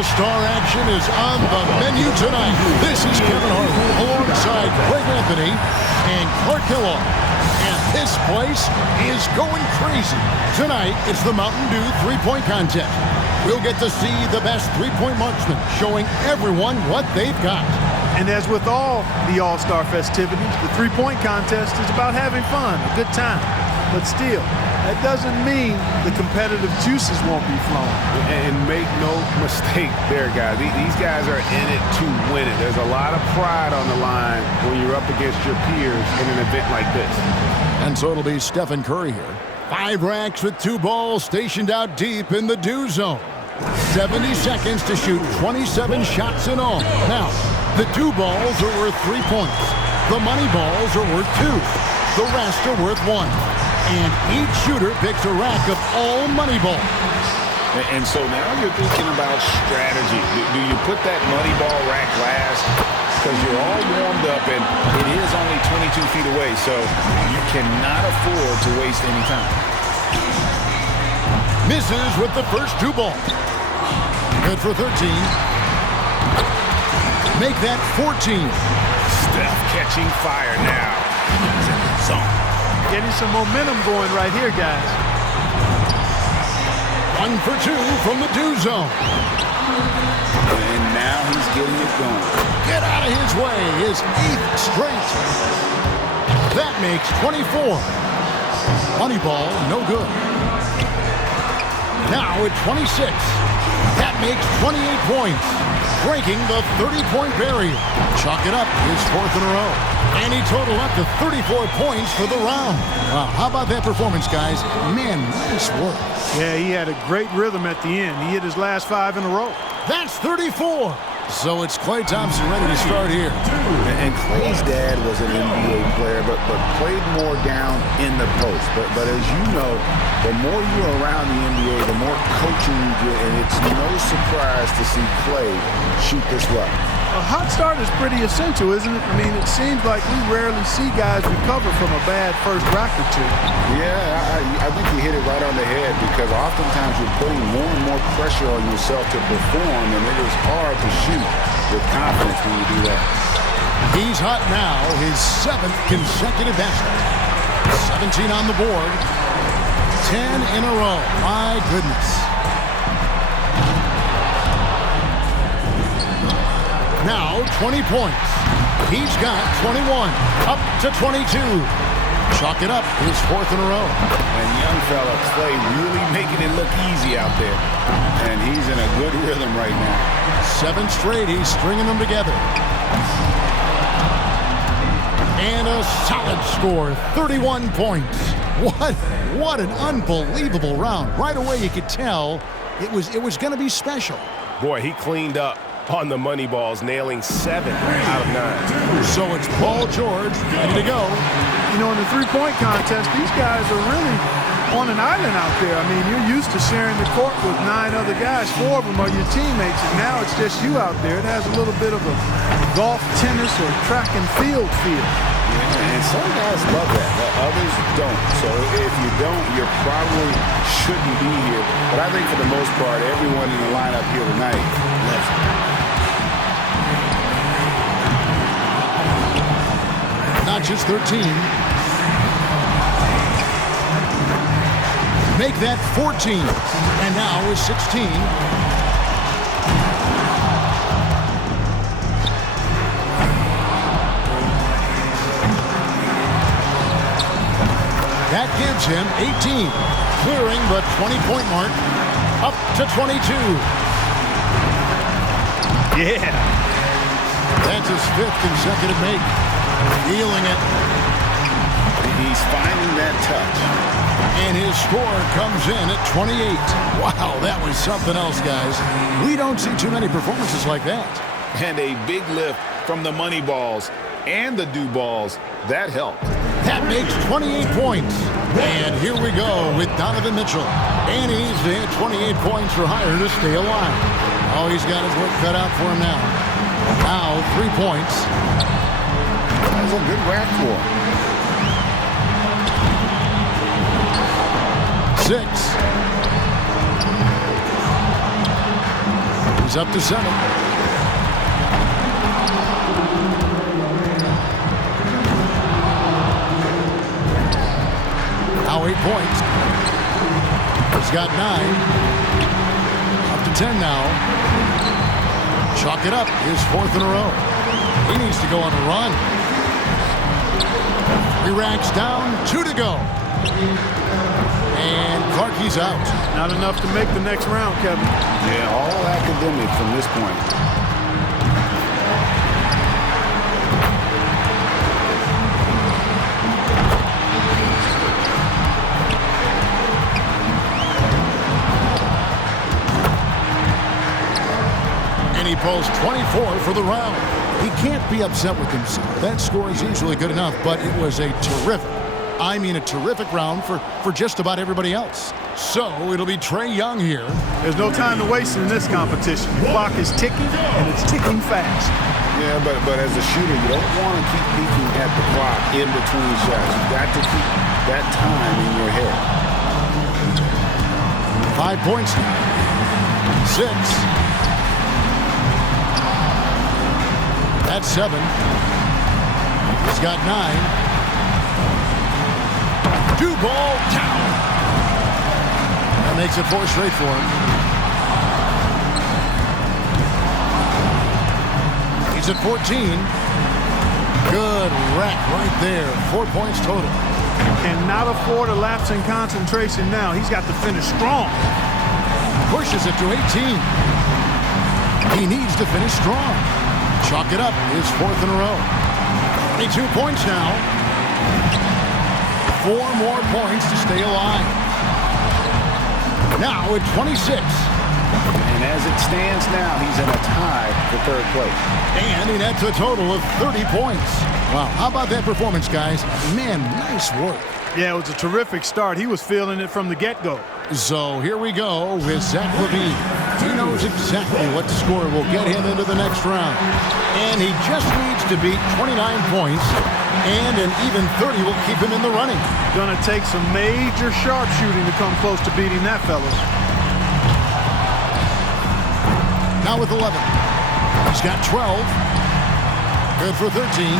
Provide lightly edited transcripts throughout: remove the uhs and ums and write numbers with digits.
All-Star action is on the menu tonight. This is Kevin Harlan alongside Craig Anthony and Clark Kellogg. And this place is going crazy. Tonight, it's the Mountain Dew three-point contest. We'll get to see the best three-point marksmen, showing everyone what they've got. And as with all the All-Star festivities, the three-point contest is about having fun, a good time. But still, that doesn't mean the competitive juices won't be flowing. And make no mistake there, guys. These guys are in it to win it. There's a lot of pride on the line when you're up against your peers in an event like this. And so it'll be Stephen Curry here. 5 racks with 2 balls stationed out deep in the Dew zone. 70 seconds to shoot 27 shots in all. Now, the Dew balls are worth 3 points. The money balls are worth 2. The rest are worth 1. And each shooter picks a rack of all money balls. And so now you're thinking about strategy. Do you put that money ball rack last? Because you're all warmed up and it is only 22 feet away, so you cannot afford to waste any time. Misses with the first 2 balls. Good for 13. Make that 14. Steph catching fire now. He's in the zone. Getting some momentum going right here, guys. 1 for 2 from the Dew zone. And now he's getting it going. Get out of his way. His 8th straight. That makes 24. Money ball, no good. Now at 26. That makes 28 points. Breaking the 30-point barrier. Chalk it up, his 4th in a row. And he totaled up to 34 points for the round. Wow, how about that performance, guys? Man, nice work. Yeah, he had a great rhythm at the end. He hit his last 5 in a row. That's 34. So it's Klay Thompson ready to start here. And Klay's dad was an NBA player, but played more down in the post. But as you know, the more you're around the NBA, the more coaching you get, and it's no surprise to see Klay shoot this well. A hot start is pretty essential, isn't it? I mean, it seems like we rarely see guys recover from a bad first rack or 2. Yeah, I think you hit it right on the head because oftentimes you're putting more and more pressure on yourself to perform, and it is hard to shoot with confidence when you do that. He's hot now, his 7th consecutive basket. 17 on the board. 10 in a row. My goodness. Now 20 points. He's got 21. Up to 22. Chalk it up, his 4th in a row. And young fella Klay really making it look easy out there. And he's in a good rhythm right now. 7 straight, he's stringing them together. And a solid score, 31 points. What an unbelievable round. Right away you could tell it was going to be special. Boy, he cleaned up on the money balls, nailing 7 out of 9. So it's Paul George ready to go. You know, in the three-point contest, these guys are really on an island out there. I mean, you're used to sharing the court with 9 other guys. 4 of them are your teammates, and now it's just you out there. It has a little bit of a golf, tennis, or track and field feel. Yeah, and some guys love that, but others don't. So if you don't, you probably shouldn't be here. But I think for the most part, everyone in the lineup here tonight loves it. Not just 13. Make that 14. And now is 16. That gives him 18. Clearing the 20-point mark. Up to 22. Yeah. That's his 5th consecutive make. Feeling it. He's finding that touch. And his score comes in at 28. Wow, that was something else, guys. We don't see too many performances like that. And a big lift from the money balls and the Dew balls. That helped. That makes 28 points. And here we go with Donovan Mitchell. And he needs to hit 28 points or higher to stay alive. Oh, he's got his work cut out for him now. Now, 3 points. That's a good rack for him. 6. He's up to 7. Now 8 points. He's got 9. Up to 10 now. Chalk it up. His 4th in a row. He needs to go on a run. 3 racks down. 2 to go. And Clarkie's out. Not enough to make the next round, Kevin. Yeah, all academic from this point. And he pulls 24 for the round. He can't be upset with himself. That score is usually good enough, but it was a terrific round for just about everybody else. So it'll be Trae Young here. There's no time to waste in this competition. The clock is ticking, and it's ticking fast. Yeah, but as a shooter, you don't want to keep peeking at the clock in between shots. You've got to keep that time in your head. 5 points now. 6. That's 7. He's got 9. 2 ball down. That makes it 4 straight for him. He's at 14. Good rack right there. 4 points total. Cannot afford a lapse in concentration now. He's got to finish strong. Pushes it to 18. He needs to finish strong. Chalk it up. His 4th in a row. 22 points now. 4 more points to stay alive. Now at 26. And as it stands now, he's in a tie for 3rd place. And he nets a total of 30 points. Wow, how about that performance, guys? Man, nice work. Yeah, it was a terrific start. He was feeling it from the get-go. So here we go with Zach LaVine. He knows exactly what score will get him into the next round. And he just needs to beat 29 points, and an even 30 will keep him in the running. Gonna take some major sharpshooting to come close to beating that, fellas. Now with 11. He's got 12. Good for 13.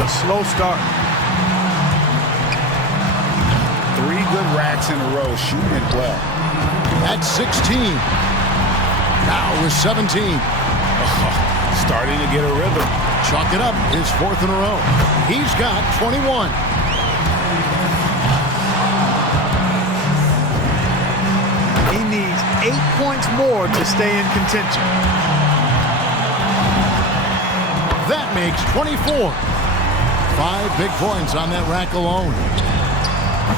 A slow start. 3 good racks in a row, shooting it well. That's 16. Now with 17. Starting to get a rhythm. Chalk it up, his 4th in a row. He's got 21. He needs 8 points more to stay in contention. That makes 24. 5 big points on that rack alone.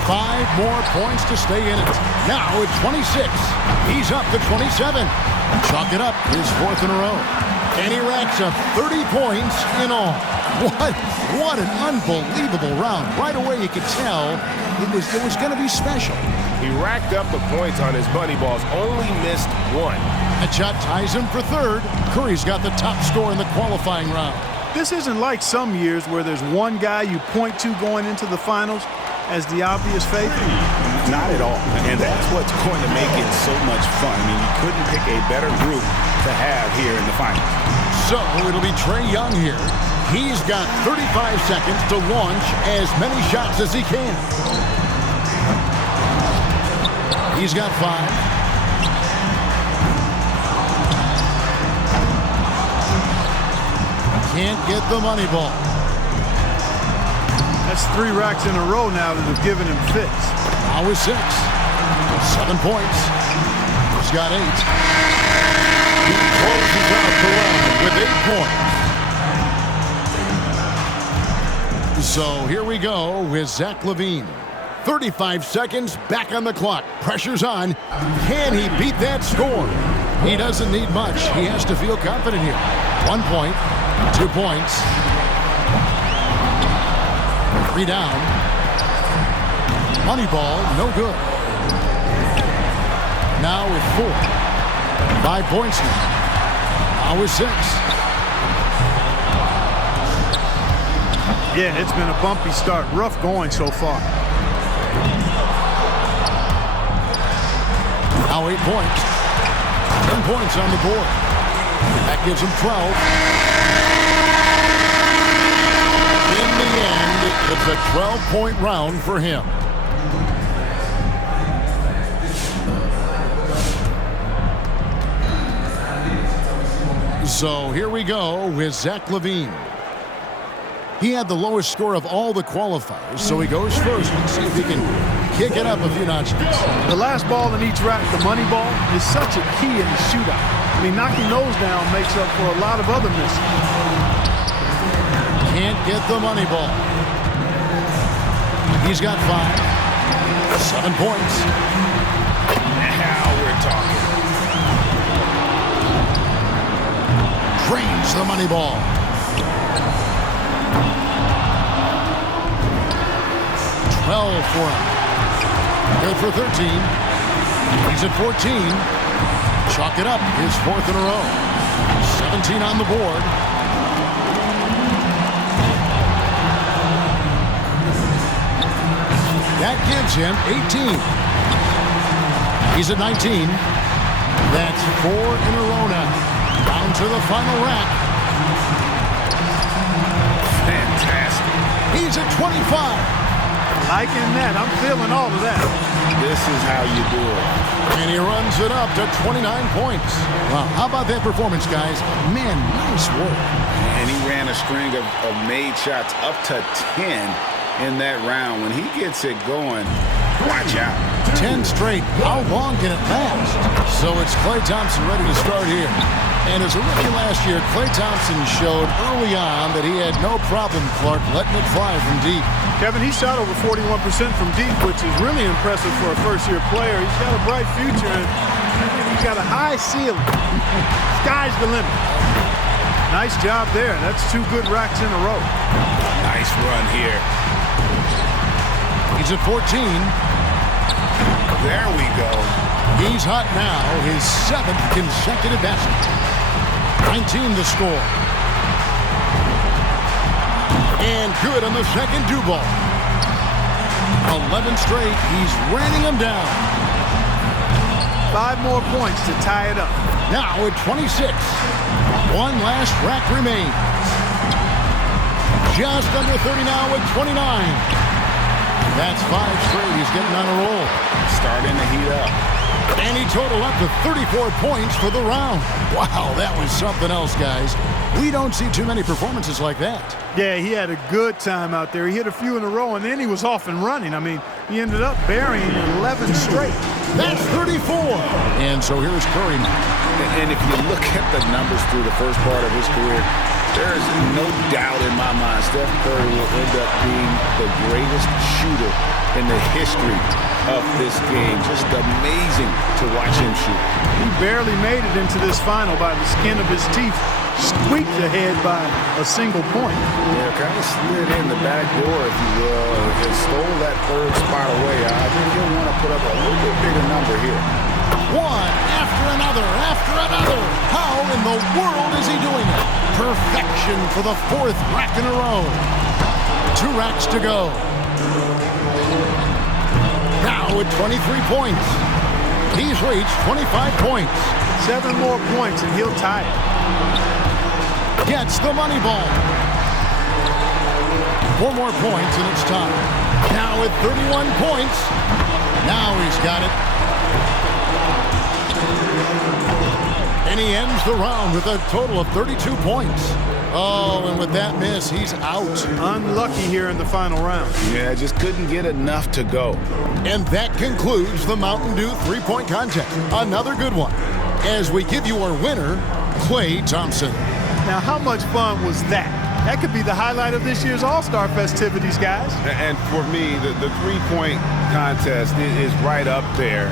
5 more points to stay in it. Now at 26. He's up to 27. Chalk it up, his 4th in a row. And he racks up 30 points in all. What an unbelievable round. Right away you could tell it was going to be special. He racked up the points on his bunny balls, only missed 1. That shot ties him for 3rd. Curry's got the top score in the qualifying round. This isn't like some years where there's one guy you point to going into the finals as the obvious favorite. Not at all. And that's what's going to make it so much fun. I mean, you couldn't pick a better group to have here in the finals. So it'll be Trae Young here. He's got 35 seconds to launch as many shots as he can. He's got 5. Can't get the money ball. That's 3 racks in a row now that have given him fits. Now with 6. 7 points. He's got 8. He closes out the round with 8 points. So here we go with Zach LaVine. 35 seconds back on the clock. Pressure's on. Can he beat that score? He doesn't need much. He has to feel confident here. 1 point. 2 points. 3 down. Money ball, no good. Now with 4. 5 points now. Now with 6. Yeah, it's been a bumpy start. Rough going so far. Now 8 points. 10 points on the board. That gives him 12. In the end, it's a 12-point round for him. So here we go with LaVine. He had the lowest score of all the qualifiers, so he goes first. Let's see if he can kick it up a few notches. The last ball in each rack, the money ball, is such a key in the shootout. I mean, knocking those down makes up for a lot of other misses. Can't get the money ball. He's got 5. 7 points. Now we're talking. Drains the money ball. For him. Good for 13. He's at 14. Chalk it up. His 4th in a row. 17 on the board. That gives him 18. He's at 19. That's 4 in a row now. Down to the final rack. Fantastic. He's at 25. Liking that. I'm feeling all of that. This is how you do it. And he runs it up to 29 points. Wow, how about that performance, guys? Man, nice work. And he ran a string of made shots up to 10 in that round. When he gets it going, watch out. 10 straight. How long can it last? So it's Klay Thompson ready to start here. And as a rookie last year, Klay Thompson showed early on that he had no problem, Clark, letting it fly from deep. Kevin, he shot over 41% from deep, which is really impressive for a first-year player. He's got a bright future, and he's got a high ceiling. Sky's the limit. Nice job there. That's 2 good racks in a row. Nice run here. He's at 14. There we go. He's hot now, his 7th consecutive basket. 19 the score. And good on the second do ball. 11 straight. He's raining them down. 5 more points to tie it up. Now at 26. One last rack remains. Just under 30 now at 29. That's 5 straight. He's getting on a roll. Starting to heat up. And he totaled up to 34 points for the round. Wow, that was something else, guys. We don't see too many performances like that. Yeah, he had a good time out there. He hit a few in a row, and then he was off and running. I mean, he ended up burying 11 straight. That's 34. And so here's Curry now. And if you look at the numbers through the first part of his career, there is no doubt in my mind Steph Curry will end up being the greatest shooter in the history of this game. Just amazing to watch him shoot. He barely made it into this final by the skin of his teeth. Squeaked ahead by a single point. Yeah, kind of slid in the back door, if you will, and stole that 3rd spot away. I think he'll want to put up a little bit bigger number here. One after another, after another. How in the world is he doing it? Perfection for the 4th rack in a row. 2 racks to go. Now with 23 points. He's reached 25 points. 7 more points and he'll tie it. Gets the money ball. 4 more points and it's time. Now with 31 points. Now he's got it. And he ends the round with a total of 32 points. Oh, and with that miss, he's out. Unlucky here in the final round. Yeah, just couldn't get enough to go. And that concludes the Mountain Dew 3-point contest. Another good one. As we give you our winner, Klay Thompson. Now, how much fun was that? That could be the highlight of this year's All-Star festivities, guys. And for me, the 3-point contest is right up there.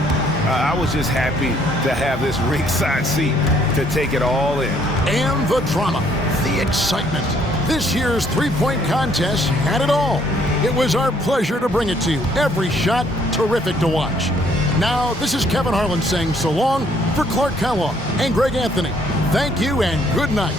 I was just happy to have this ringside seat to take it all in. And the drama, the excitement. This year's 3-point contest had it all. It was our pleasure to bring it to you. Every shot, terrific to watch. Now, this is Kevin Harlan saying so long for Clark Kellogg and Greg Anthony. Thank you and good night.